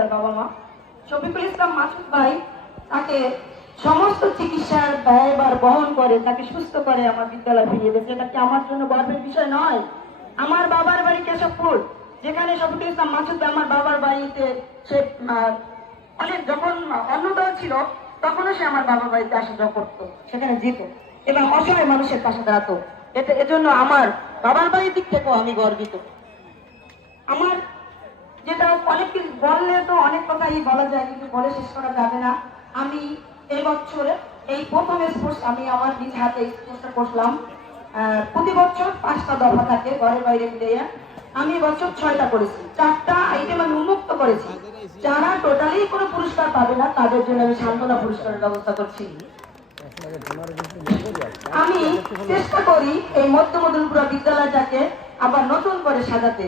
তার বাবা মা। শফিকুল ইসলাম মাসুদ ভাই তাকে সমস্ত চিকিৎসার ব্যয়ভার বহন করে, তাকে সুস্থ করে আমার বিদ্যালয় ফিরিয়ে দিয়েছে। এটা কি আমার জন্য গর্বের বিষয় নয়? আমার বাবার বাড়ি কেশবপুর, যেখানে শফিকুল ইসলাম মাসুদ ভাই আমার বাবার বাড়িতে সে অনেক যখন অন্নদান ছিল তখনও সে আমার বাবার বাড়িতে আসা যাওয়া করতো, সেখানে যেত এবং অসহায় মানুষের পাশে দাঁড়াতো। এজন্য আমার বাবার বাড়ির দিক থেকেও আমি গর্বিত। আমার যেটা অনেক কিছু বললে তো অনেক কথাই বলা যায়, কিন্তু বলে শেষ করা যাবে না। আমি এবছরে এই প্রথম স্পোর্টস আমি আমার নিজ হাতে স্পোর্টসটা করলাম। প্রতি বছর 5টা দফা থাকে ঘরে বাইরে মিলিয়ে, আমি এবছর 6টা করেছি। 4টা আইটেম আমি উন্মুক্ত করেছি। যারা টোটালি কোনো পুরস্কার পাবে না তাদের জন্য আমি সান্ত্বনা পুরস্কারের ব্যবস্থা করছি। আমি চেষ্টা করি এই মধ্যমদনপুরা বিদ্যালয়টাকে আবার নতুন করে সাজাতে।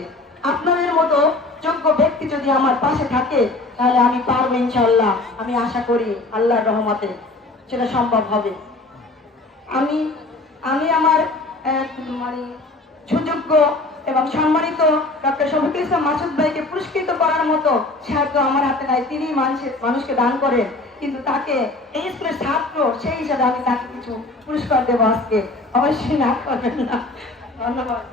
আপনাদের মতো যোগ্য ব্যক্তি যদি আমার পাশে থাকে তাহলে আমি পারবো ইনশাআল্লাহ। আমি আশা করি আল্লাহর রহমতে সেটা সম্ভব হবে। আমি আমি আমার মানে সুযোগ্য এবং সম্মানিত ডক্টর শফিকুল ইসলাম মাসুদ ভাইকে পুরস্কৃত করার মতো সাহায্য আমার হাতে নাই। তিনি মানুষকে দান করেন, কিন্তু তাকে এই স্কুলের ছাত্র সেই হিসাবে আমি তাকে কিছু পুরস্কার দেবো আজকে। অবশ্যই না করবেন না। ধন্যবাদ।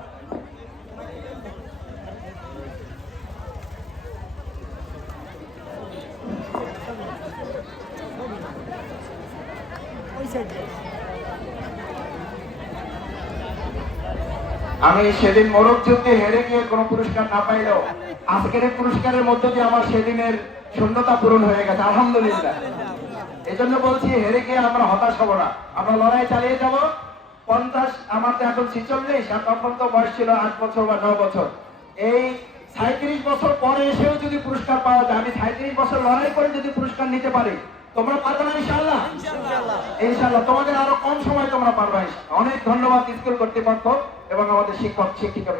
আমি সেদিন মোরগ যুদ্ধে হেরে গিয়ে কোনো পুরস্কার না পাইলেও আজকের এই পুরস্কারের মধ্য দিয়ে আমার সেদিনের শূন্যতা পূরণ হয়ে গেছে, আলহামদুলিল্লাহ। এই জন্য বলছি, হেরে গিয়ে আমরা হতাশ হব না, আমরা লড়াই চালিয়ে যাব। 50, আমার তো এখন 46, আর তখন তো বয়স ছিল 8 বছর বা 9 বছর। এই 37 বছর পরে এসেও যদি পুরস্কার পাওয়া যায়, আমি 37 বছর লড়াই করে যদি পুরস্কার নিতে পারি, তোমরা পারবে না ইনশাআল্লাহ? ইনশাআল্লাহ তোমাদের আরো কম সময় তোমরা পারবে। অনেক ধন্যবাদ স্কুল কর্তৃপক্ষ এবং আমাদের শিক্ষক শিক্ষিকা।